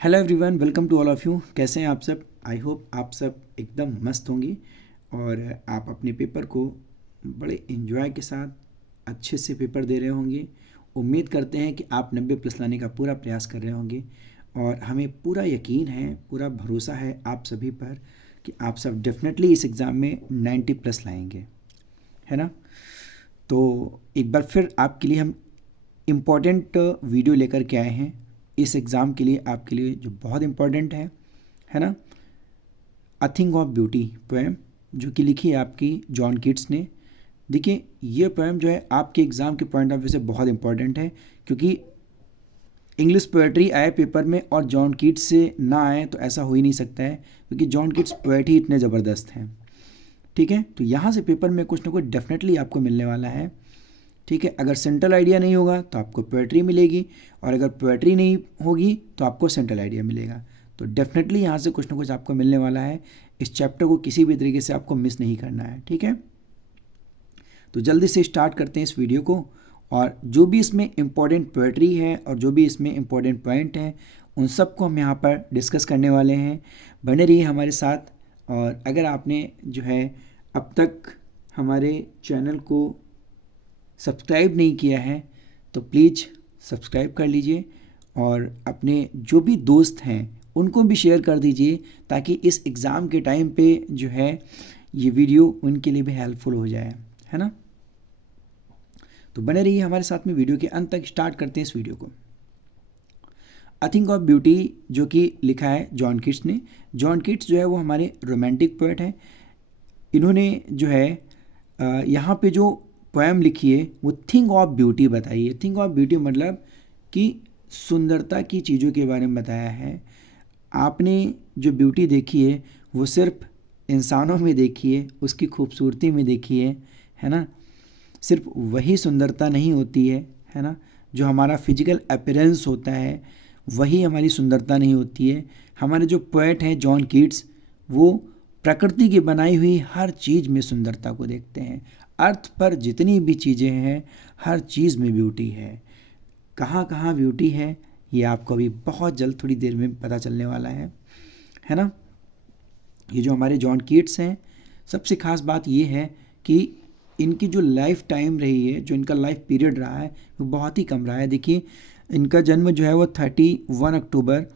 Hello everyone, welcome to all of you. कैसे हैं आप सब? आई होप आप सब एकदम मस्त होंगे और आप अपने पेपर को बड़े एंजॉय के साथ अच्छे से पेपर दे रहे होंगे। उम्मीद करते हैं कि आप 90 प्लस लाने का पूरा प्रयास कर रहे होंगे और हमें पूरा यकीन है, पूरा भरोसा है आप सभी पर कि आप सब डेफिनेटली इस एग्ज़ाम में 90 प्लस लाएंगे, है ना? तो एक बार फिर आपके लिए हम इम्पॉर्टेंट वीडियो लेकर के आए हैं इस एग्ज़ाम के लिए, आपके लिए जो बहुत इम्पॉर्टेंट है ना? A thing of beauty poem, जो कि लिखी है आपकी जॉन कीट्स ने। देखिए, ये पोएम जो है आपके एग्ज़ाम के पॉइंट ऑफ व्यू से बहुत इंपॉर्टेंट है, क्योंकि इंग्लिश पोएट्री आए पेपर में और जॉन कीट्स से ना आए तो ऐसा हो ही नहीं सकता है, क्योंकि जॉन कीट्स पोएट ही इतने ज़बरदस्त हैं। ठीक है, तो यहाँ से पेपर में कुछ ना कुछ डेफिनेटली आपको मिलने वाला है। ठीक है, अगर सेंट्रल आइडिया नहीं होगा तो आपको पोएट्री मिलेगी, और अगर पोएट्री नहीं होगी तो आपको सेंट्रल आइडिया मिलेगा। तो डेफिनेटली यहाँ से कुछ ना कुछ आपको मिलने वाला है। इस चैप्टर को किसी भी तरीके से आपको मिस नहीं करना है। ठीक है, तो जल्दी से स्टार्ट करते हैं इस वीडियो को, और जो भी इसमें इम्पॉर्टेंट पोएट्री है और जो भी इसमें इम्पॉर्टेंट पॉइंट हैं उन सबको हम यहाँ पर डिस्कस करने वाले हैं। बने रहिए हमारे साथ। और अगर आपने जो है अब तक हमारे चैनल को सब्सक्राइब नहीं किया है तो प्लीज़ सब्सक्राइब कर लीजिए, और अपने जो भी दोस्त हैं उनको भी शेयर कर दीजिए, ताकि इस एग्ज़ाम के टाइम पे जो है ये वीडियो उनके लिए भी हेल्पफुल हो जाए, है ना? तो बने रहिए हमारे साथ में, वीडियो के अंत तक। स्टार्ट करते हैं इस वीडियो को। अ थिंग ऑफ ब्यूटी, जो कि लिखा है जॉन कीट्स ने। जॉन कीट्स जो है वो हमारे रोमांटिक पोएट हैं। इन्होंने जो है यहाँ पे जो पोएम लिखी है वो थिंग ऑफ ब्यूटी बताई है। थिंग ऑफ ब्यूटी मतलब कि सुंदरता की चीज़ों के बारे में बताया है। आपने जो ब्यूटी देखी है वो सिर्फ इंसानों में देखी है, उसकी खूबसूरती में देखी है ना? सिर्फ वही सुंदरता नहीं होती है ना? जो हमारा फिजिकल अपीयरेंस होता है वही हमारी सुंदरता नहीं होती है। हमारे जो पोएट हैं जॉन कीट्स, वो प्रकृति की बनाई हुई हर चीज़ में सुंदरता को देखते हैं। अर्थ पर जितनी भी चीज़ें हैं हर चीज़ में ब्यूटी है। कहाँ कहाँ ब्यूटी है ये आपको अभी बहुत जल्द थोड़ी देर में पता चलने वाला है ना? ये जो हमारे जॉन कीट्स हैं, सबसे ख़ास बात ये है कि इनकी जो लाइफ टाइम रही है, जो इनका लाइफ पीरियड रहा है वो बहुत ही कम रहा है। देखिए, इनका जन्म जो है वो 31 अक्टूबर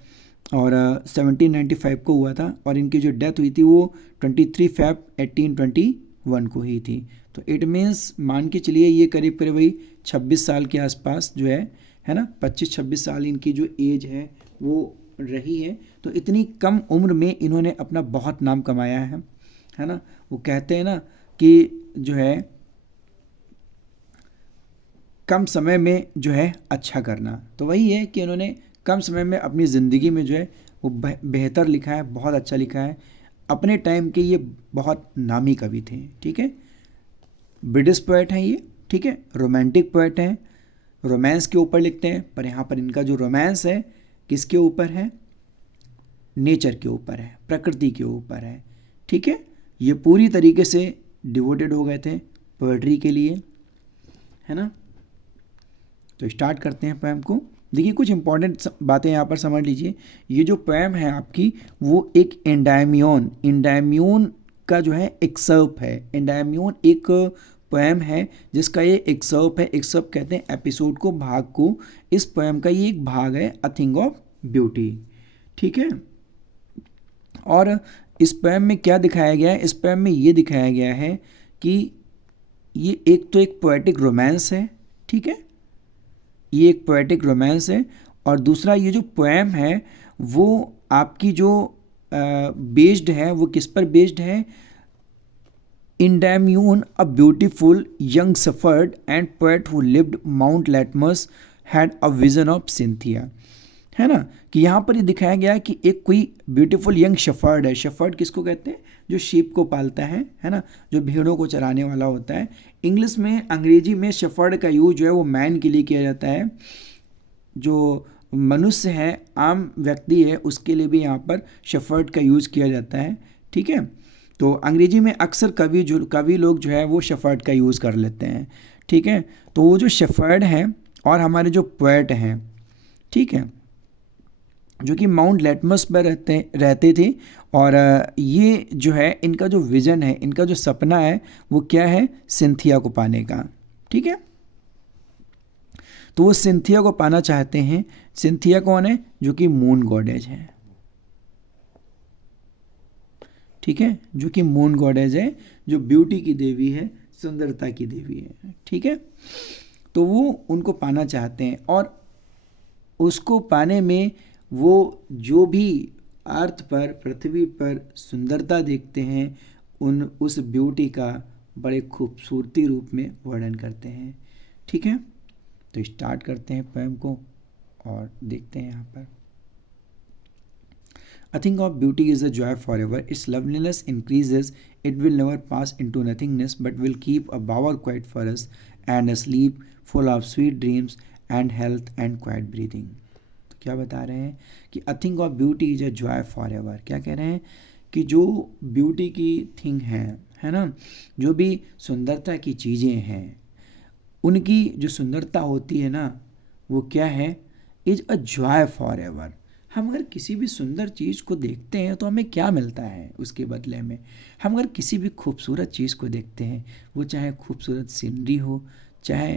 और 1795 को हुआ था, और इनकी जो डेथ हुई थी वो 23 फैब 1821 को ही थी। तो इट मीन्स मान के चलिए ये करीब करीब वही 26 साल के आसपास जो है ना, 25-26 साल इनकी जो एज है वो रही है। तो इतनी कम उम्र में इन्होंने अपना बहुत नाम कमाया है ना? वो कहते हैं ना कि जो है कम समय में जो है अच्छा करना, तो वही है कि इन्होंने कम समय में अपनी ज़िंदगी में जो है वो बेहतर लिखा है, बहुत अच्छा लिखा है। अपने टाइम के ये बहुत नामी कवि थे। ठीक है, ब्रिटिश पोएट हैं ये। ठीक है, रोमांटिक पोएट हैं, रोमांस के ऊपर लिखते हैं, पर यहाँ पर इनका जो रोमांस है किसके ऊपर है? नेचर के ऊपर है, प्रकृति के ऊपर है। ठीक है, ये पूरी तरीके से डिवोटेड हो गए थे पोएट्री के लिए, है ना? तो स्टार्ट करते हैं पोएम को। देखिए, कुछ इंपॉर्टेंट बातें यहाँ पर समझ लीजिए। ये जो पोएम है आपकी वो एक एंडायम्यून का जो है एक्सर्प है। एंडायम्यून एक पोएम है जिसका ये एक्सर्प है। एक्सर्प कहते हैं एपिसोड को, भाग को। इस पोएम का ये एक भाग है, अ थिंग ऑफ ब्यूटी। ठीक है, और इस पोएम में क्या दिखाया गया है? इस पोएम में ये दिखाया गया है कि ये एक तो एक पोएटिक रोमांस है। ठीक है, ये एक पोएटिक रोमांस है, और दूसरा ये जो पोएम है वो आपकी जो बेस्ड है वो किस पर बेस्ड है? Endymion, a beautiful young shepherd and poet who lived Mount Latmus had a vision of Cynthia, है ना? कि यहाँ पर ये दिखाया गया है कि एक कोई ब्यूटीफुल यंग शेफर्ड है। शेफर्ड किसको कहते हैं? जो शीप को पालता है ना, जो भेड़ों को चराने वाला होता है। इंग्लिश में, अंग्रेजी में शेफर्ड का यूज जो है वो मैन के लिए किया जाता है। जो मनुष्य है, आम व्यक्ति है, उसके लिए भी यहाँ पर शेफर्ड का यूज़ किया जाता है। ठीक है, तो अंग्रेजी में अक्सर कवि लोग जो है वो शेफर्ड का यूज़ कर लेते हैं। ठीक है, तो वो जो शेफर्ड हैं और हमारे जो पोएट हैं, ठीक है, जो कि माउंट लेटमस पर रहते थे। और ये जो है इनका जो विज़न है, इनका जो सपना है वो क्या है, सिंथिया को पाने का। ठीक है, तो वो सिंथिया को पाना चाहते हैं। सिंथिया कौन है, जो कि मून गॉडेज है। ठीक है, जो कि मून गॉडेज है, जो ब्यूटी की देवी है, सुंदरता की देवी है। ठीक है, तो वो उनको पाना चाहते हैं, और उसको पाने में वो जो भी अर्थ पर, पृथ्वी पर सुंदरता देखते हैं, उस ब्यूटी का बड़े खूबसूरती रूप में वर्णन करते हैं। ठीक है, तो स्टार्ट करते हैं पोएम को और देखते हैं यहाँ पर। A thing of beauty is a joy forever. Its loveliness increases. It will never pass into nothingness, but will keep a bower quiet for us, and a sleep full of sweet dreams and health and quiet breathing. तो क्या बता रहे हैं कि a thing of beauty is a joy forever. क्या कह रहे हैं कि जो ब्यूटी की थिंग है ना, जो भी सुंदरता की चीज़ें हैं, उनकी जो सुंदरता होती है ना, वो क्या है, is a joy for ever. हम अगर किसी भी सुंदर चीज़ को देखते हैं तो हमें क्या मिलता है उसके बदले में। हम अगर किसी भी खूबसूरत चीज़ को देखते हैं, वो चाहे खूबसूरत सीनरी हो, चाहे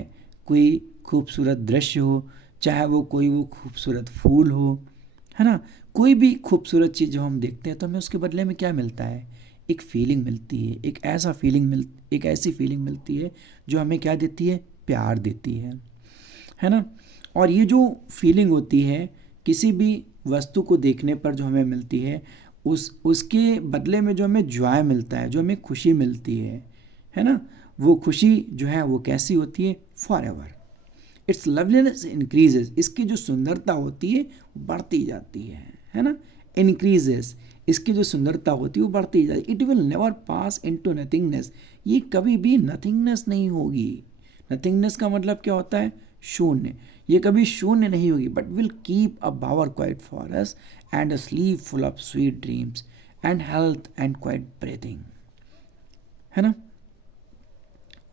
कोई खूबसूरत दृश्य हो, चाहे वो खूबसूरत फूल हो, है ना, कोई भी खूबसूरत चीज़ जो हम देखते हैं तो हमें उसके बदले में क्या मिलता है, एक फीलिंग मिलती है, एक ऐसी फीलिंग मिलती है जो हमें क्या देती है, प्यार देती है ना। और ये जो फीलिंग होती है किसी भी वस्तु को देखने पर जो हमें मिलती है, उसके बदले में जो हमें जॉय मिलता है, जो हमें खुशी मिलती है ना, वो खुशी जो है वो कैसी होती है, for ever. It's loveliness increases, इसकी जो सुंदरता होती है वो बढ़ती जाती है ना। इंक्रीजेस, इसकी जो सुंदरता होती है वो बढ़ती जाती है। It will never pass into nothingness, ये कभी भी नथिंगनेस नहीं होगी। नथिंगनेस का मतलब क्या होता है, शून्य। ये कभी शून्य नहीं होगी, but will keep a bower quiet for us and a sleep full of sweet dreams and health and quiet breathing, है ना।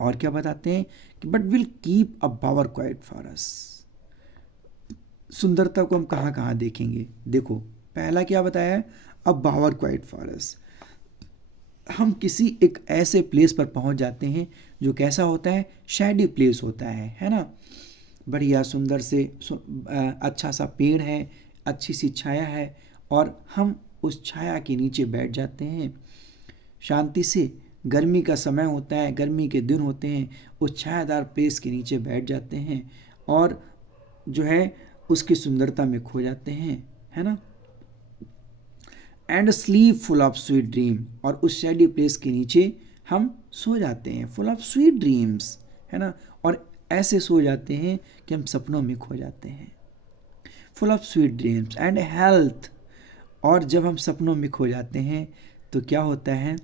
और क्या बताते हैं कि but will keep a bower quiet for us. सुंदरता को हम कहाँ कहाँ देखेंगे, देखो पहला क्या बताया है, अ बावर क्वाइट फॉर अस। हम किसी एक ऐसे प्लेस पर पहुंच जाते हैं जो कैसा होता है, शैडी प्लेस होता है ना। बढ़िया सुंदर से अच्छा सा पेड़ है, अच्छी सी छाया है, और हम उस छाया के नीचे बैठ जाते हैं शांति से। गर्मी का समय होता है, गर्मी के दिन होते हैं, उस छायादार प्लेस के नीचे बैठ जाते हैं और जो है उसकी सुंदरता में खो जाते हैं, है ना। And sleep full of sweet dream, और उस शैडी प्लेस के नीचे हम सो जाते हैं, फुल ऑफ स्वीट ड्रीम्स, है ना। और ऐसे सो जाते हैं कि हम सपनों में खो जाते हैं, full of sweet dreams and health. और जब हम सपनों में खो जाते हैं तो क्या होता है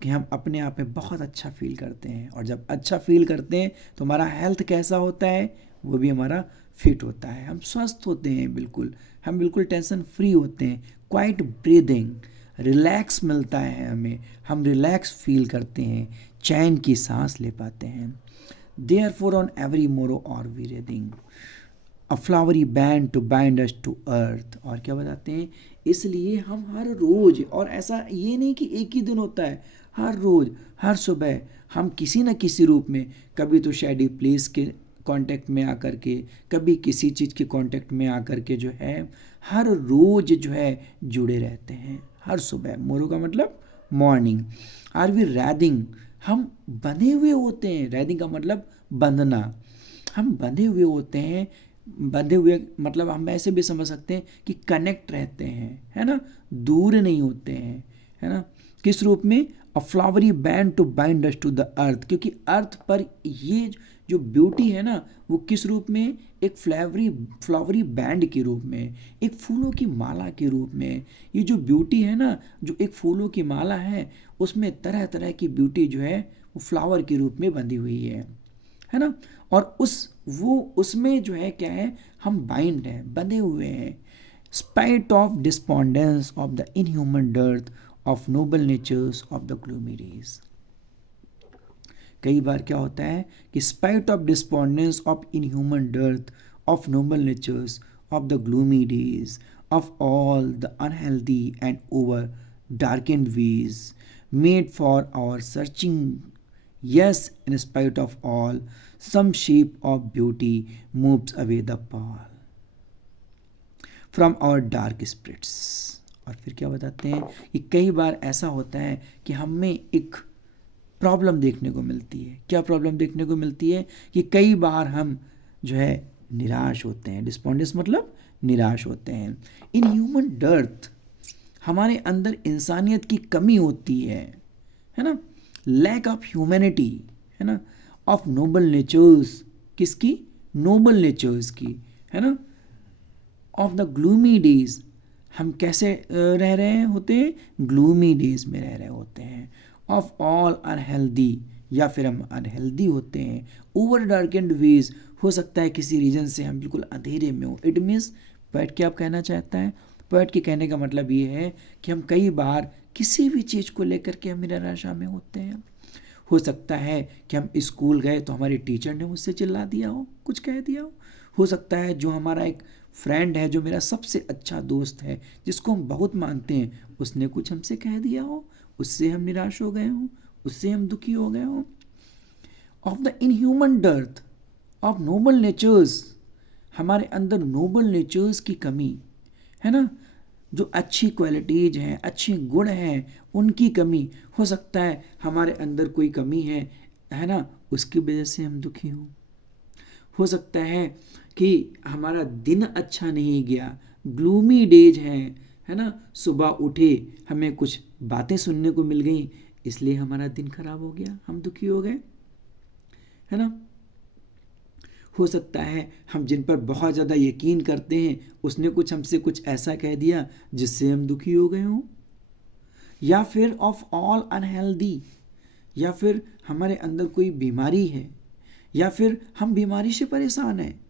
कि हम अपने आप में बहुत अच्छा फील करते हैं, और जब अच्छा फील करते हैं तो हमारा हेल्थ कैसा होता है, वो भी हमारा फिट होता है, हम स्वस्थ होते हैं, हम बिल्कुल टेंशन फ्री होते हैं। क्वाइट ब्रीदिंग, रिलैक्स मिलता है हमें, हम रिलैक्स फील करते हैं, चैन की सांस ले पाते हैं। Therefore on every morrow are we wreathing a flowery band to bind us to earth. और क्या बताते हैं, इसलिए हम हर रोज, और ऐसा ये नहीं कि एक ही दिन होता है, हर रोज हर सुबह हम किसी न किसी रूप में, कभी तो शैडी प्लेस के कांटेक्ट में आकर के, कभी किसी चीज़ के कांटेक्ट में आकर के जो है हर रोज जो है जुड़े रहते हैं। हर सुबह, मोरो का मतलब मॉर्निंग। आर वी रैदिंग, हम बंधे हुए होते हैं, रैदिंग का मतलब बंधना, हम बंधे हुए होते हैं। बंधे हुए मतलब हम ऐसे भी समझ सकते हैं कि कनेक्ट रहते हैं, है ना, दूर नहीं होते हैं, है ना। किस रूप में, a flowery band to bind us to the earth, क्योंकि अर्थ पर ये जो ब्यूटी है ना, वो किस रूप में, एक फ्लावरी बैंड के रूप में, एक फूलों की माला के रूप में। ये जो ब्यूटी है ना, जो एक फूलों की माला है, उसमें तरह तरह की ब्यूटी जो है वो फ्लावर के रूप में बंधी हुई है ना। और उसमें जो है क्या है, हम बाइंड हैं, बंधे हुए हैं। Spite of despondence of the inhuman dearth of noble natures of the gloomy days. कई बार क्या होता है कि spite of despondence of inhuman dearth of noble natures of the gloomy days, of all the unhealthy and over darkened ways, made for our searching. Yes, in spite of all, some shape of beauty moves away the pall from our dark spirits. और फिर क्या बताते हैं कि कई बार ऐसा होता है कि हमें एक प्रॉब्लम देखने को मिलती है. क्या प्रॉब्लम देखने को मिलती है कि कई बार हम जो है निराश होते हैं. डिस्पोंडेंस मतलब निराश होते हैं. इन ह्यूमन डर्थ हमारे अंदर इंसानियत की कमी होती है ना. लैक ऑफ ह्यूमैनिटी है ना, ऑफ नोबल नेचर्स. किसकी? नोबल नेचर्स की, है ना. ऑफ द ग्लूमी डेज, हम कैसे रह रहे होते हैं? ग्लूमी डेज में रह रहे होते हैं. ऑफ ऑल अनहेल्दी, या फिर हम अनहेल्दी होते हैं. ओवर डार्केंड वेज, हो सकता है किसी रीजन से हम बिल्कुल अंधेरे में हो. इट मीन्स पोएट क्या आप कहना चाहता है? पोएट के कहने का मतलब ये है कि हम कई बार किसी भी चीज़ को लेकर के हम निराशा में होते हैं. हो सकता है कि हम स्कूल गए तो हमारे टीचर ने मुझसे चिल्ला दिया हो, कुछ कह दिया हो. हो सकता है जो हमारा एक फ्रेंड है, जो मेरा सबसे अच्छा दोस्त है, जिसको हम बहुत मानते हैं, उसने कुछ हमसे कह दिया हो, उससे हम निराश हो गए हों, उससे हम दुखी हो गए हों. Of the inhuman dearth of noble natures, हमारे अंदर नोबल नेचर्स की कमी है ना. जो अच्छी क्वालिटीज हैं, अच्छे गुण हैं, उनकी कमी. हो सकता है हमारे अंदर कोई कमी है ना, उसकी वजह से हम दुखी हों. हो सकता है कि हमारा दिन अच्छा नहीं गया, ग्लूमी डेज हैं, है ना. सुबह उठे, हमें कुछ बातें सुनने को मिल गई, इसलिए हमारा दिन खराब हो गया, हम दुखी हो गए, है ना. हो सकता है हम जिन पर बहुत ज़्यादा यकीन करते हैं, उसने कुछ हमसे कुछ ऐसा कह दिया जिससे हम दुखी हो गए हों. या फिर ऑफ ऑल अनहेल्दी, या फिर हमारे अंदर कोई बीमारी है, या फिर हम बीमारी से परेशान हैं.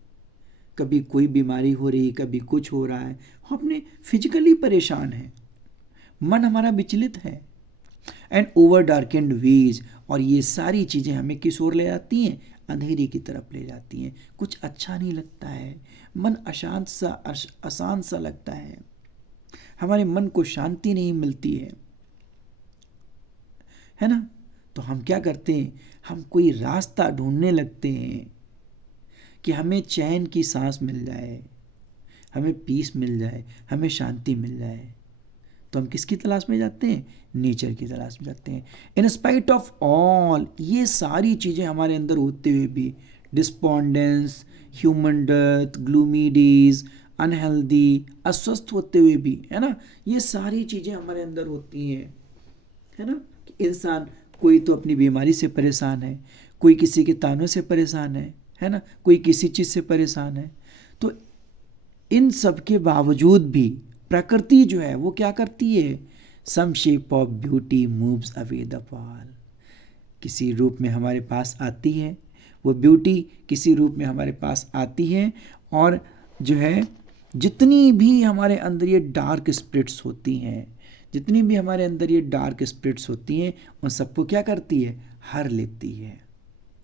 कभी कोई बीमारी हो रही, कभी कुछ हो रहा है, हम अपने फिजिकली परेशान हैं, मन हमारा विचलित है. एंड ओवर डार्केंड वेज, और ये सारी चीज़ें हमें किस ओर ले जाती हैं? अंधेरे की तरफ ले जाती हैं. कुछ अच्छा नहीं लगता है, मन अशांत सा अशांत सा लगता है, हमारे मन को शांति नहीं मिलती है ना. तो हम क्या करते हैं? हम कोई रास्ता ढूंढने लगते हैं कि हमें चैन की सांस मिल जाए, हमें पीस मिल जाए, हमें शांति मिल जाए. तो हम किसकी तलाश में जाते हैं? नेचर की तलाश में जाते हैं. इन स्पाइट ऑफ ऑल, ये सारी चीज़ें हमारे अंदर होते हुए भी, despondence, human dearth, gloomy days, unhealthy, अस्वस्थ होते हुए भी, है ना, ये सारी चीज़ें हमारे अंदर होती हैं, है ना. कि इंसान कोई तो अपनी बीमारी से परेशान है, कोई किसी के तानों से परेशान है ना, कोई किसी चीज़ से परेशान है. तो इन सब के बावजूद भी प्रकृति जो है वो क्या करती है? Some shape of beauty moves away the pall. किसी रूप में हमारे पास आती है, वो ब्यूटी किसी रूप में हमारे पास आती है. और जो है जितनी भी हमारे अंदर ये डार्क स्पिरिट्स होती हैं, जितनी भी हमारे अंदर ये डार्क स्पिरिट्स होती हैं, उन सबको क्या करती है? हर लेती है,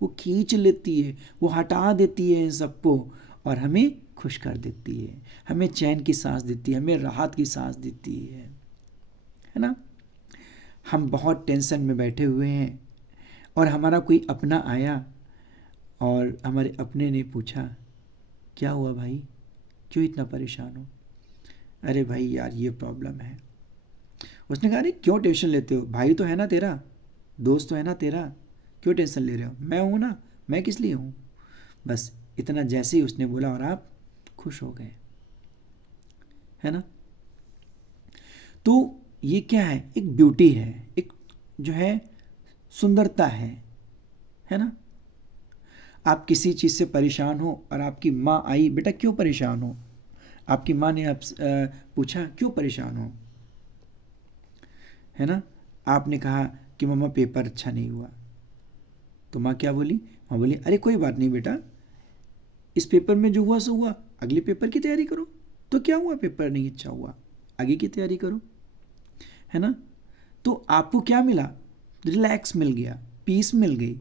वो खींच लेती है, वो हटा देती है इन सबको, और हमें खुश कर देती है, हमें चैन की सांस देती है, हमें राहत की सांस देती है ना. हम बहुत टेंशन में बैठे हुए हैं और हमारा कोई अपना आया और हमारे अपने ने पूछा, क्या हुआ भाई, क्यों इतना परेशान हो? अरे भाई यार ये प्रॉब्लम है. उसने कहा, अरे क्यों टेंशन लेते हो, भाई तो है ना तेरा, दोस्त तो है ना तेरा, क्यों टेंशन ले रहे हो? मैं हूँ ना, मैं किस लिए हूँ? बस इतना जैसे ही उसने बोला और आप खुश हो गए, है ना. तो ये क्या है? एक ब्यूटी है, एक जो है सुंदरता है ना. आप किसी चीज़ से परेशान हो और आपकी माँ आई, बेटा क्यों परेशान हो? आपकी माँ ने आप पूछा क्यों परेशान हो, है ना. आपने कहा कि मम्मा पेपर अच्छा नहीं हुआ, तो माँ क्या बोली? माँ बोली, अरे कोई बात नहीं बेटा, इस पेपर में जो हुआ सो हुआ, अगले पेपर की तैयारी करो. तो क्या हुआ, पेपर नहीं अच्छा हुआ, आगे की तैयारी करो, है ना. तो आपको क्या मिला? रिलैक्स मिल गया, पीस मिल गई,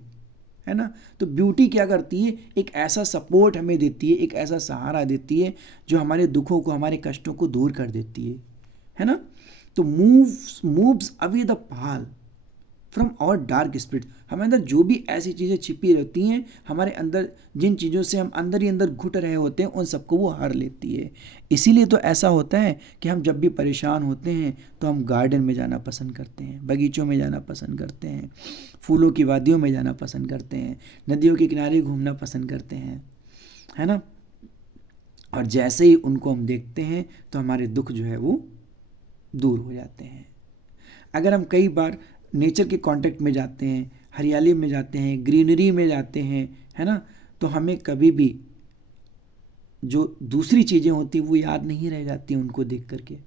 है ना। तो ब्यूटी क्या करती है, एक ऐसा सपोर्ट हमें देती है, एक ऐसा सहारा देती है जो हमारे दुखों को, हमारे कष्टों को दूर कर देती है ना। तो moves away the pall from our dark spirit. हमारे अंदर जो भी ऐसी चीज़ें छिपी रहती हैं, हमारे अंदर जिन चीज़ों से हम अंदर ही अंदर घुट रहे होते हैं, उन सबको वो हर लेती है। इसीलिए तो ऐसा होता है कि हम जब भी परेशान होते हैं तो हम गार्डन में जाना पसंद करते हैं, बगीचों में जाना पसंद करते हैं, फूलों की वादियों में जाना पसंद करते हैं, नदियों के किनारे घूमना पसंद करते हैं, है ना। और जैसे ही उनको हम देखते हैं तो हमारे दुख जो है वो दूर हो जाते हैं। अगर हम कई बार नेचर के कांटेक्ट में जाते हैं, हरियाली में जाते हैं, ग्रीनरी में जाते हैं, है ना, तो हमें कभी भी जो दूसरी चीज़ें होती वो याद नहीं रह जाती उनको देख करके।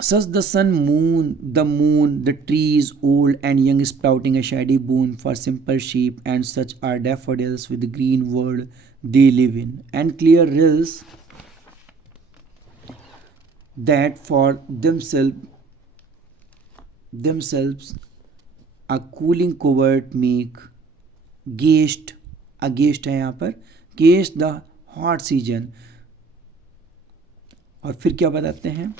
Such the moon, the trees, old and young, sprouting a shady boon for simple sheep, and such are daffodils with the green world they live in, and clear rills that for themselves a cooling covert make guest है यहाँ पर, guest the hot season. और फिर क्या बताते हैं,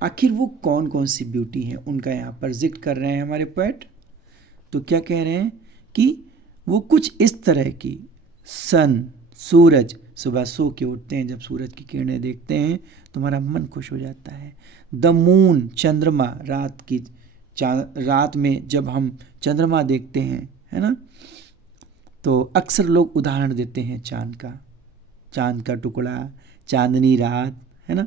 आखिर वो कौन कौन सी ब्यूटी है उनका यहाँ पर जिक्र कर रहे हैं हमारे पोएट। तो क्या कह रहे हैं कि वो कुछ इस तरह की, सन, सूरज, सुबह सो के उठते हैं, जब सूरज की किरणें देखते हैं तो हमारा मन खुश हो जाता है। द मून, चंद्रमा, रात में जब हम चंद्रमा देखते हैं, है ना, तो अक्सर लोग उदाहरण देते हैं चांद का टुकड़ा, चांदनी रात, है ना।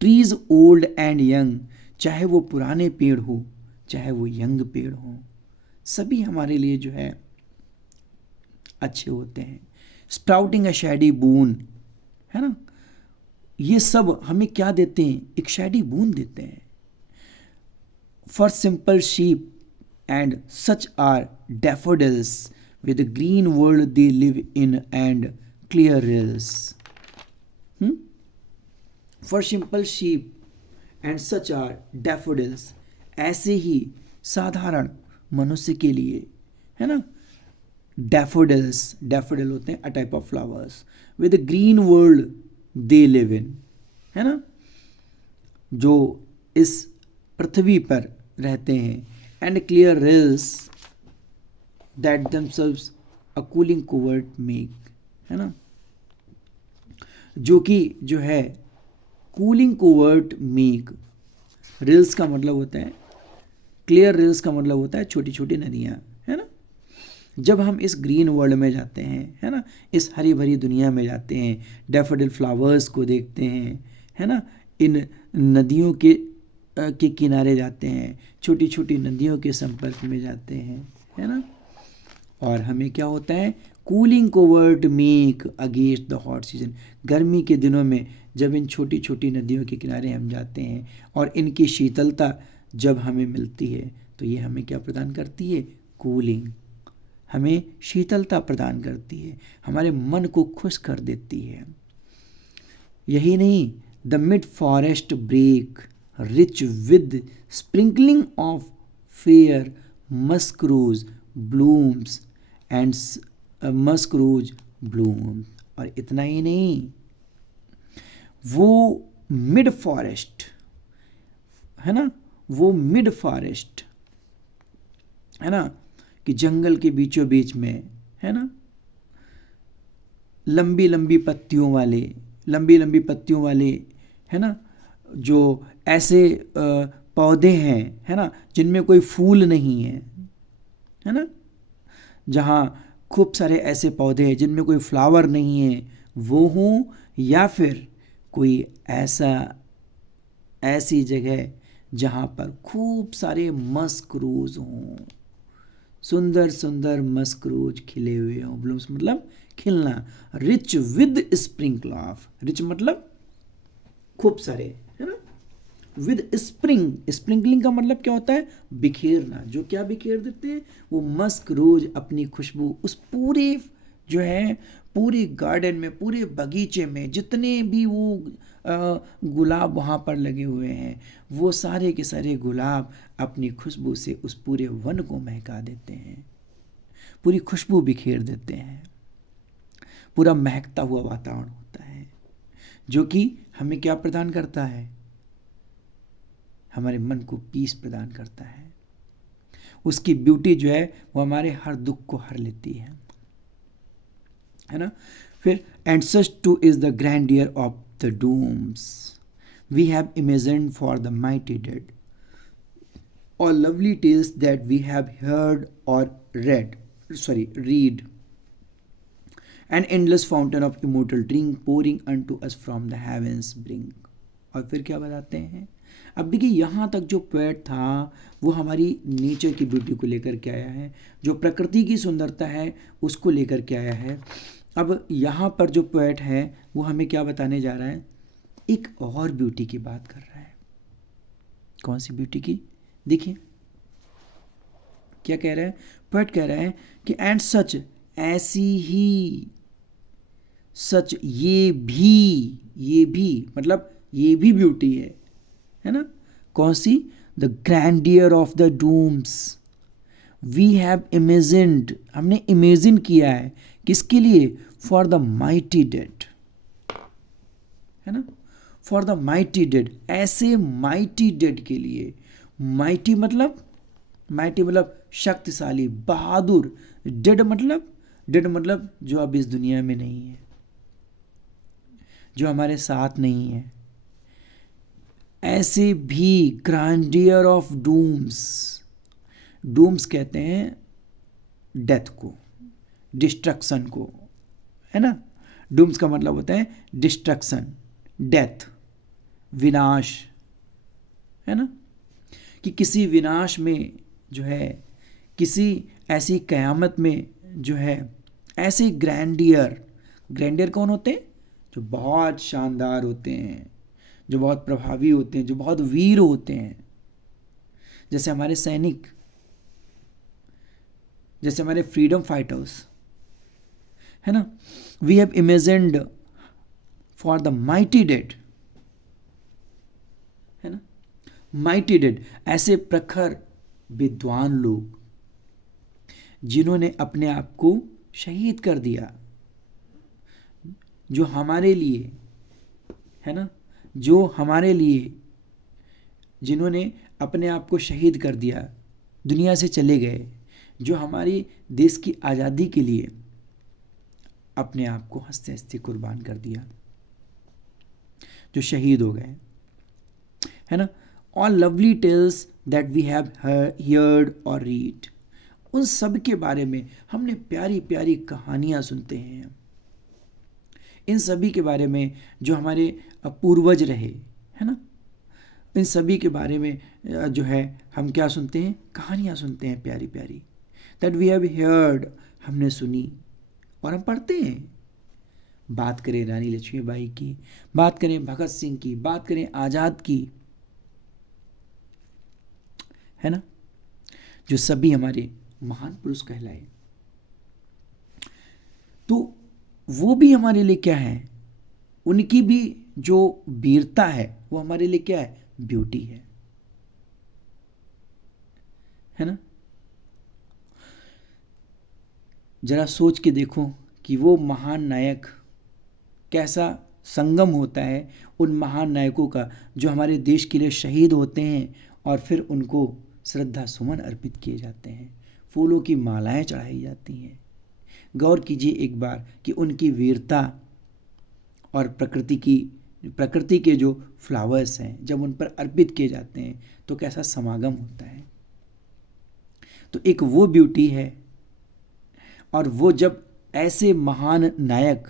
ट्रीज ओल्ड एंड यंग, चाहे वो पुराने पेड़ हो, चाहे वो यंग पेड़ हो, सभी हमारे लिए जो है अच्छे होते हैं। स्प्राउटिंग अ शैडी बून, है ना, ये सब हमें क्या देते हैं, एक शैडी बून देते हैं। For simple sheep and such are daffodils with a green world they live in and clear rills. For simple sheep and such are daffodils, ऐसे ही साधारण मनुष्य के लिए, है ना, डैफोडिल होते हैं a type of flowers, with a green world they live in, है ना, जो इस पृथ्वी पर रहते हैं, and clear rills that themselves a cooling covert make, है ना, जो है कूलिंग कोवर्ट मेक। रिल्स का मतलब होता है, क्लियर रिल्स का मतलब होता है छोटी छोटी नदियाँ, है ना। जब हम इस ग्रीन वर्ल्ड में जाते हैं, है ना, इस हरी भरी दुनिया में जाते हैं, डैफोडिल फ्लावर्स को देखते हैं, है ना, इन नदियों के किनारे जाते हैं, छोटी छोटी नदियों के संपर्क में जाते हैं, है ना, और हमें क्या होता है, cooling covert make against the hot season. गर्मी के दिनों में जब इन छोटी छोटी नदियों के किनारे हम जाते हैं और इनकी शीतलता जब हमें मिलती है तो ये हमें क्या प्रदान करती है, कूलिंग, हमें शीतलता प्रदान करती है, हमारे मन को खुश कर देती है। यही नहीं, the mid forest brake rich with sprinkling of fair musk blooms and musk bloom. और इतना ही नहीं, वो मिड फॉरेस्ट, है ना, वो मिड फॉरेस्ट, है ना, कि जंगल के बीचों बीच में, है ना, लंबी लंबी पत्तियों वाले, है ना, जो ऐसे पौधे हैं, है ना, जिनमें कोई फूल नहीं है ना, जहाँ खूब सारे ऐसे पौधे हैं जिनमें कोई फ्लावर नहीं है, वो हों, या फिर कोई ऐसी जगह जहाँ पर खूब सारे मस्क रोज हों, सुंदर सुंदर मस्क रोज खिले हुए हों, ब्लूम्स मतलब खिलना, rich with sprinkle of, rich मतलब खूब सारे, है ना, विद स्प्रिंकलिंग का मतलब क्या होता है, बिखेरना। जो क्या बिखेर देते हैं, वो मस्क रोज अपनी खुशबू उस पूरे जो है पूरे गार्डन में, पूरे बगीचे में जितने भी वो गुलाब वहाँ पर लगे हुए हैं, वो सारे के सारे गुलाब अपनी खुशबू से उस पूरे वन को महका देते हैं, पूरी खुशबू बिखेर देते हैं, पूरा महकता हुआ वातावरण होता है, जो कि हमें क्या प्रदान करता है? हमारे मन को पीस प्रदान करता है। उसकी ब्यूटी जो है वो हमारे हर दुख को हर लेती है ना। फिर and such too is the grandeur of the dooms we have imagined for the mighty dead all lovely tales that we have heard or read an endless fountain of immortal drink pouring unto us from the heavens brink। और फिर क्या बताते हैं? अब देखिए यहाँ तक जो पोएट था वो हमारी नेचर की ब्यूटी को लेकर के आया है, जो प्रकृति की सुंदरता है उसको लेकर के आया है। अब यहाँ पर जो पोएट है वो हमें क्या बताने जा रहा है? एक और ब्यूटी की बात कर रहा है। कौन सी ब्यूटी की? देखिए क्या कह रहा है पोएट? कह रहा है कि एंड सच, ऐसी ही, सच ये भी मतलब ये भी ब्यूटी है ना। कौन सी? The grandeur of the dooms we have imagined, हमने इमेजिन किया है किसके लिए? फॉर द माइटी डेड, है ना, फॉर द माइटी डेड, ऐसे माइटी डेड के लिए। माइटी मतलब शक्तिशाली, बहादुर। डेड मतलब जो अब इस दुनिया में नहीं है, जो हमारे साथ नहीं है। ऐसे भी ग्रैंडियर ऑफ डूम्स कहते हैं डेथ को, डिस्ट्रक्शन को, है ना। डूम्स का मतलब होता है डिस्ट्रक्शन, डेथ, विनाश, है ना। कि किसी विनाश में जो है, किसी ऐसी कयामत में जो है, ऐसे ग्रैंडियर कौन होते हैं? जो बहुत शानदार होते हैं, जो बहुत प्रभावी होते हैं, जो बहुत वीर होते हैं, जैसे हमारे सैनिक, जैसे हमारे फ्रीडम फाइटर्स, है ना। We have imagined for the mighty dead, है ना। माइटी डेड, ऐसे प्रखर विद्वान लोग जिन्होंने अपने आप को शहीद कर दिया, जो हमारे लिए, है ना, जो हमारे लिए, जिन्होंने अपने आप को शहीद कर दिया, दुनिया से चले गए, जो हमारी देश की आज़ादी के लिए अपने आप को हंसते हंसते कुर्बान कर दिया, जो शहीद हो गए, है ना। All lovely tales that we have heard or read, उन सब के बारे में हमने प्यारी प्यारी कहानियाँ सुनते हैं। इन सभी के बारे में जो हमारे पूर्वज रहे, है ना, इन सभी के बारे में जो है हम क्या सुनते हैं? कहानियाँ सुनते हैं प्यारी प्यारी। दैट वी हैव हर्ड, हमने सुनी और हम पढ़ते हैं। बात करें रानी लक्ष्मीबाई की, बात करें भगत सिंह की, बात करें आज़ाद की, है ना, जो सभी हमारे महान पुरुष कहलाए। तो वो भी हमारे लिए क्या है? उनकी भी जो वीरता है वो हमारे लिए क्या है? ब्यूटी है ना। जरा सोच के देखो कि वो महान नायक, कैसा संगम होता है उन महान नायकों का जो हमारे देश के लिए शहीद होते हैं और फिर उनको श्रद्धा सुमन अर्पित किए जाते हैं, फूलों की मालाएं चढ़ाई जाती हैं। गौर कीजिए एक बार कि उनकी वीरता और प्रकृति के जो फ्लावर्स हैं जब उन पर अर्पित किए जाते हैं तो कैसा समागम होता है। तो एक वो ब्यूटी है, और वो जब ऐसे महान नायक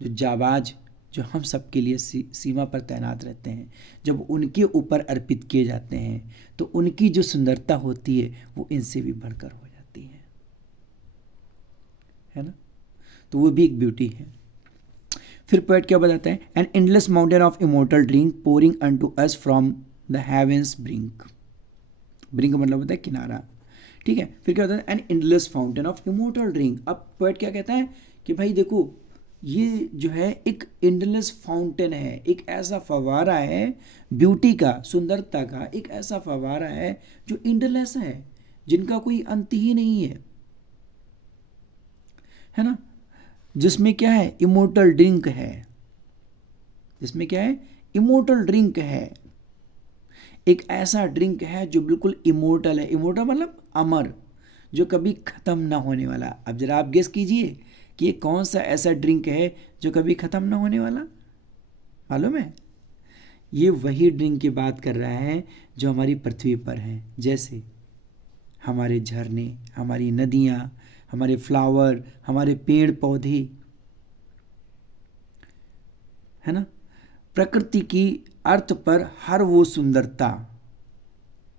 जो जाबाज, जो हम सब के लिए सीमा पर तैनात रहते हैं, जब उनके ऊपर अर्पित किए जाते हैं तो उनकी जो सुंदरता होती है वो इनसे भी बढ़कर हो जाती है ना। तो वो भी एक ब्यूटी है। फिर पोएट क्या बताता है? An endless mountain of immortal drink pouring unto us from the heaven's brink. Brink मतलब होता है किनारा, ठीक है, फिर क्या होता है, an endless fountain of immortal drink. अब पोएट क्या कहता है कि भाई देखो, ये जो है एक एंडलेस फाउंटेन है, एक ऐसा फवारा है ब्यूटी का, सुंदरता का एक ऐसा फवारा है जो एंडलेस है, जिनका कोई अंत ही नहीं है ना, जिसमें क्या है, इमोर्टल ड्रिंक है, जिसमें क्या है, इमोर्टल ड्रिंक है। एक ऐसा ड्रिंक है जो बिल्कुल इमोर्टल है, इमोर्टल मतलब अमर, जो कभी ख़त्म ना होने वाला। अब जरा आप गेस कीजिए कि ये कौन सा ऐसा ड्रिंक है जो कभी ख़त्म ना होने वाला, मालूम है? ये वही ड्रिंक की बात कर रहा है जो हमारी पृथ्वी पर है, जैसे हमारे झरने, हमारी नदियाँ, हमारे फ्लावर, हमारे पेड़ पौधे, है ना, प्रकृति की अर्थ पर हर वो सुंदरता,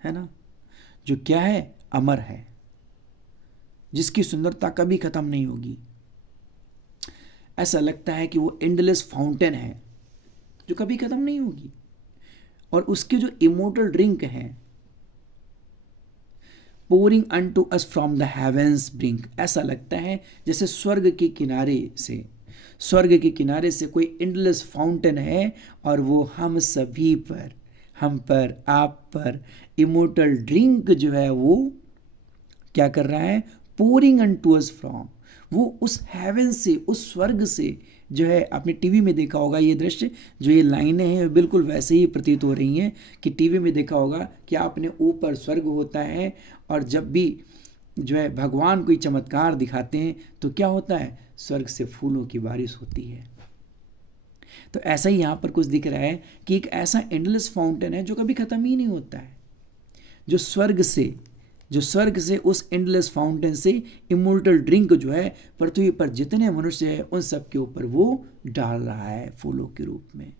है ना, जो क्या है, अमर है, जिसकी सुंदरता कभी खत्म नहीं होगी। ऐसा लगता है कि वो एंडलेस फाउंटेन है जो कभी खत्म नहीं होगी। और उसके जो इमोर्टल ड्रिंक है, pouring unto us from the heaven's brink, ऐसा लगता है जैसे स्वर्ग के किनारे से, स्वर्ग के किनारे से कोई एंडलेस फाउंटेन है और वो हम सभी पर, हम पर, आप पर इमोर्टल ड्रिंक जो है वो क्या कर रहा है, पोरिंग अनटू अस फ्रॉम, वो उस हेवन से, उस स्वर्ग से जो है, आपने टीवी में देखा होगा ये दृश्य, जो ये लाइनें हैं बिल्कुल वैसे ही प्रतीत हो रही हैं कि टीवी में देखा होगा कि आपने ऊपर स्वर्ग होता है और जब भी जो है भगवान कोई चमत्कार दिखाते हैं तो क्या होता है, स्वर्ग से फूलों की बारिश होती है। तो ऐसा ही यहाँ पर कुछ दिख रहा है कि एक ऐसा एंडलेस फाउंटेन है जो कभी ख़त्म ही नहीं होता है, जो स्वर्ग से उस एंडलेस फाउंटेन से इमोर्टल ड्रिंक जो है पृथ्वी पर जितने मनुष्य हैं उन सब के ऊपर वो डाल रहा है, फूलों के रूप में,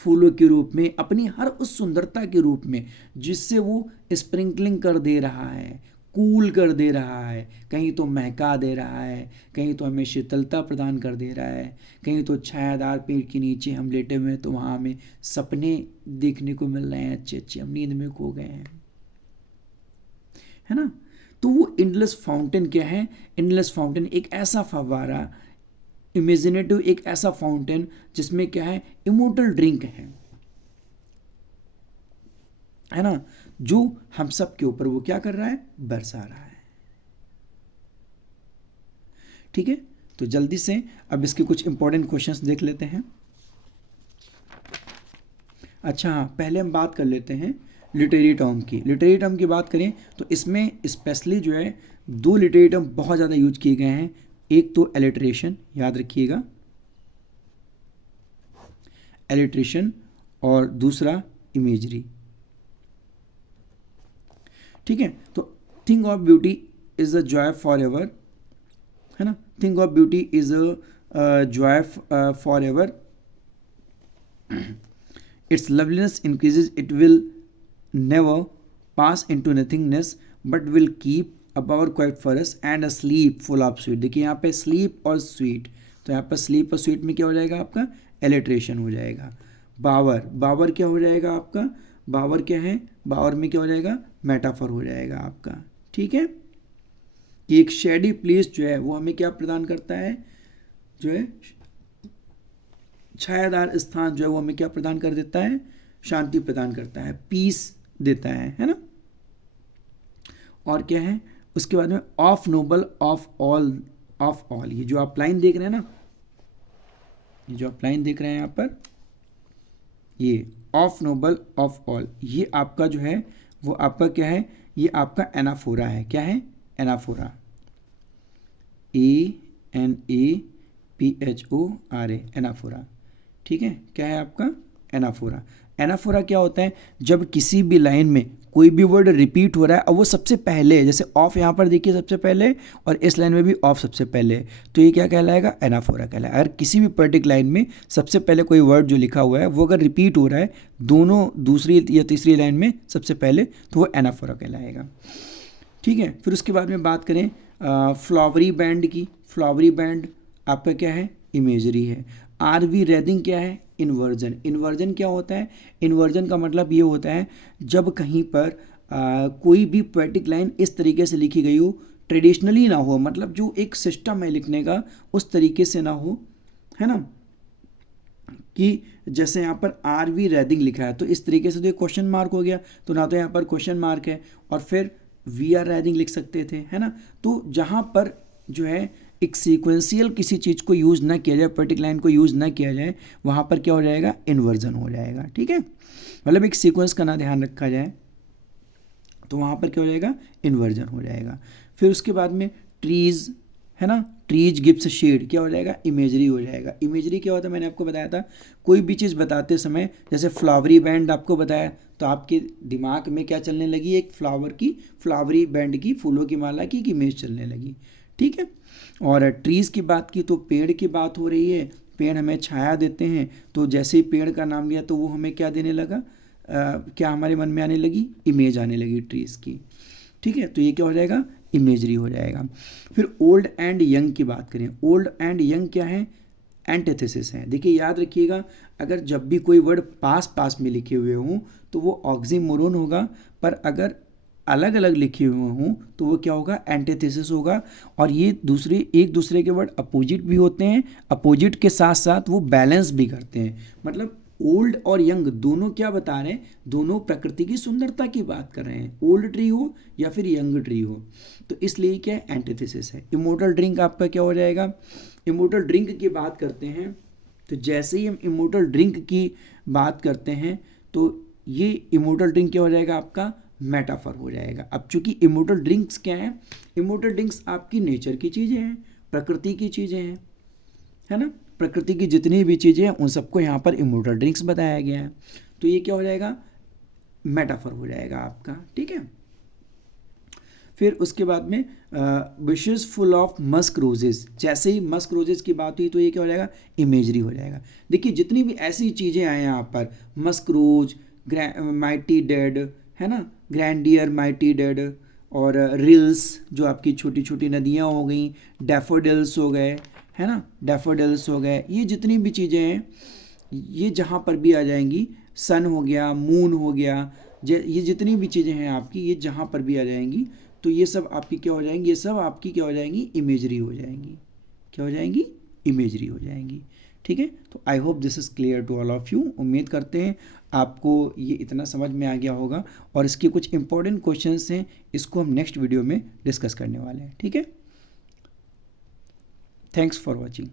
फूलों के रूप में, अपनी हर उस सुंदरता के रूप में, जिससे वो स्प्रिंकलिंग कर दे रहा है, कूल कर दे रहा है, कहीं तो महका दे रहा है, कहीं तो हमें शीतलता प्रदान कर दे रहा है, कहीं तो छायादार पेड़ के नीचे हम लेटे हुए हैं तो वहाँ हमें सपने देखने को मिल रहे हैं, अच्छे अच्छे, हम नींद में खो गए हैं, है ना। तो वो एंडलेस फाउंटेन क्या है, एंडलेस फाउंटेन एक ऐसा फव्वारा, इमेजिनेटिव एक ऐसा फाउंटेन जिसमें क्या है, इमोर्टल ड्रिंक है ना, जो हम सब के ऊपर वो क्या कर रहा है, बरसा रहा है। ठीक है, तो जल्दी से अब इसके कुछ इंपॉर्टेंट क्वेश्चंस देख लेते हैं। अच्छा हाँ, पहले हम बात कर लेते हैं लिटरेरी टर्म की। लिटरेरी टर्म की बात करें तो इसमें स्पेशली जो है दो लिटरेरी टर्म बहुत ज़्यादा यूज किए गए हैं। एक तो एलिट्रेशन, याद रखिएगा, एलिट्रेशन, और दूसरा इमेजरी। ठीक है, तो thing of beauty is a joy for ever, है ना, thing of beauty is a joy for ever, it's loveliness increases, it will never pass into nothingness but will keep a power quiet for us and a sleep full of sweet। देखिए यहाँ पे sleep और sweet, तो यहाँ पर sleep और sweet में क्या हो जाएगा आपका, alliteration हो जाएगा। बावर, बावर क्या हो जाएगा आपका, बावर क्या है, बावर में क्या हो जाएगा, मेटाफर हो जाएगा आपका। ठीक है, कि एक शेडी प्लेस जो है वो हमें क्या प्रदान करता है, जो है छायादार स्थान जो है वो हमें क्या प्रदान कर देता है, शांति प्रदान करता है, पीस देता है ना। और क्या है उसके बाद में, ऑफ नोबल ऑफ ऑल, ये जो आप लाइन देख रहे हैं ना, ये जो आप लाइन देख रहे हैं यहाँ पर, ये ऑफ नोबल ऑफ ऑल, ये आपका जो है वो आपका क्या है, ये आपका एनाफोरा है। क्या है, एनाफोरा, ANAPHORA, एनाफोरा। ठीक है, क्या है आपका, एनाफोरा। एनाफोरा क्या होता है, जब किसी भी लाइन में कोई भी वर्ड रिपीट हो रहा है और वो सबसे पहले, जैसे ऑफ यहाँ पर देखिए सबसे पहले, और इस लाइन में भी ऑफ सबसे पहले, तो ये क्या कहलाएगा, एनाफोरा कहलाएगा। अगर किसी भी पर्टिकुलर लाइन में सबसे पहले कोई वर्ड जो लिखा हुआ है वो अगर रिपीट हो रहा है दोनों दूसरी या तीसरी लाइन में सबसे पहले, तो वो एनाफोरा कहलाएगा। ठीक है, फिर उसके बाद में बात करें फ्लावरी बैंड की। फ्लावरी बैंड आपका क्या है, इमेजरी है। आरवी रेदिंग क्या है, इन्वर्जन। इन्वर्जन क्या होता है, इन्वर्जन का मतलब ये होता है जब कहीं पर कोई भी पोएटिक लाइन इस तरीके से लिखी गई हो, ट्रेडिशनली ना हो, मतलब जो एक सिस्टम है लिखने का उस तरीके से ना हो, है ना, कि जैसे यहाँ पर आर वी रैदिंग लिखा है तो इस तरीके से तो ये क्वेश्चन मार्क हो गया, तो ना तो यहाँ पर क्वेश्चन मार्क है और फिर वी आर रैदिंग लिख सकते थे, है ना। तो जहाँ पर जो है एक सीक्वेंशियल किसी चीज़ को यूज़ ना किया जाए, पर्टिकुलर लाइन को यूज़ ना किया जाए, वहाँ पर क्या हो जाएगा, इन्वर्जन हो जाएगा, ठीक है। मतलब एक सीक्वेंस का ना ध्यान रखा जाए तो वहाँ पर क्या हो जाएगा, इन्वर्जन हो जाएगा। फिर उसके बाद में ट्रीज़, है ना, ट्रीज गिव्स शेड, क्या हो जाएगा, इमेजरी हो जाएगा। इमेजरी क्या होता है, मैंने आपको बताया था, कोई भी चीज़ बताते समय, जैसे फ्लावरी बैंड आपको बताया तो आपके दिमाग में क्या चलने लगी, एक फ्लावरी बैंड की, फूलों की माला की एक इमेज चलने लगी, ठीक है। और ट्रीज़ की बात की तो पेड़ की बात हो रही है, पेड़ हमें छाया देते हैं, तो जैसे ही पेड़ का नाम लिया तो वो हमें क्या देने लगा, क्या हमारे मन में आने लगी, इमेज आने लगी ट्रीज़ की, ठीक है। तो ये क्या हो जाएगा, इमेजरी हो जाएगा। फिर ओल्ड एंड यंग की बात करें, ओल्ड एंड यंग क्या है, एंटीथेसिस है। देखिए याद रखिएगा, अगर जब भी कोई वर्ड पास पास में लिखे हुए हों तो वो ऑक्सीमोरोन होगा, पर अगर अलग अलग लिखे हुए हों तो वो क्या होगा, एंटीथेसिस होगा। और ये एक दूसरे के वर्ड अपोजिट भी होते हैं, अपोजिट के साथ साथ वो बैलेंस भी करते हैं। मतलब ओल्ड और यंग दोनों क्या बता रहे हैं, दोनों प्रकृति की सुंदरता की बात कर रहे हैं, ओल्ड ट्री हो या फिर यंग ट्री हो, तो इसलिए क्या एंटीथेसिस है। इमोर्टल ड्रिंक आपका क्या हो जाएगा, इमोर्टल ड्रिंक की बात करते हैं तो जैसे ही हम इमोर्टल ड्रिंक की बात करते हैं तो ये इमोर्टल ड्रिंक क्या हो जाएगा, आपका मेटाफर हो जाएगा। अब चूंकि इमोर्टल ड्रिंक्स क्या है, इमोर्टल ड्रिंक्स आपकी नेचर की चीज़ें हैं, प्रकृति की चीज़ें हैं, है ना, प्रकृति की जितनी भी चीज़ें हैं उन सबको यहाँ पर इमोर्टल ड्रिंक्स बताया गया है, तो ये क्या हो जाएगा, मेटाफर हो जाएगा आपका, ठीक है। फिर उसके बाद में wishes full of Musk roses, जैसे ही मस्क रोजेस की बात हुई तो ये क्या हो जाएगा, इमेजरी हो जाएगा। देखिए जितनी भी ऐसी चीज़ें आए यहाँ पर, मस्क रोज, माइटी डेड, है ना, ग्रैंडियर माइटी डेड, और रिल्स जो आपकी छोटी छोटी नदियाँ हो गई, डैफोडिल्स हो गए, है ना, डैफोडिल्स हो गए, ये जितनी भी चीज़ें हैं ये जहाँ पर भी आ जाएंगी, सन हो गया, मून हो गया, ये जितनी भी चीज़ें हैं आपकी, ये जहाँ पर भी आ जाएंगी तो ये सब आपकी क्या हो जाएंगी, ये सब आपकी क्या हो जाएंगी, इमेजरी हो जाएंगी, क्या हो जाएंगी, इमेजरी हो जाएंगी, ठीक है। तो I hope this is clear to all of you. उम्मीद करते हैं आपको ये इतना समझ में आ गया होगा, और इसके कुछ इंपॉर्टेंट क्वेश्चंस हैं, इसको हम नेक्स्ट वीडियो में डिस्कस करने वाले हैं, ठीक है। Thanks for watching.